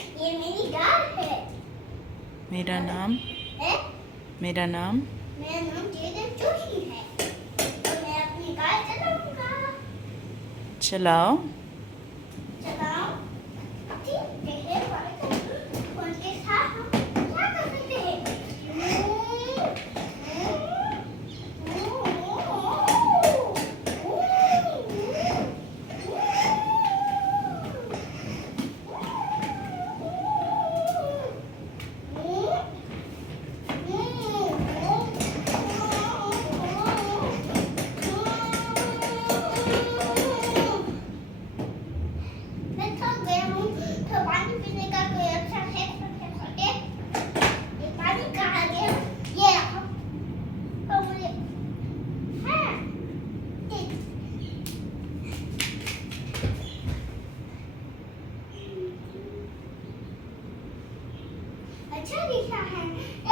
ये मेरी कार है। मेरा नाम है? मेरा नाम मेरा नाम जेदन जोशी है और मैं अपनी कार चलाऊंगा। चलाओ। चलाओ। ठीक है, उनके साथ हम क्या कर सकते हैं? मैं थक गया हूँ, तो पानी पीने का कोई अच्छा है? ये पानी कहाँ गया? ये रखो। तो मुझे हाँ, ठीक। अच्छा दिखा है।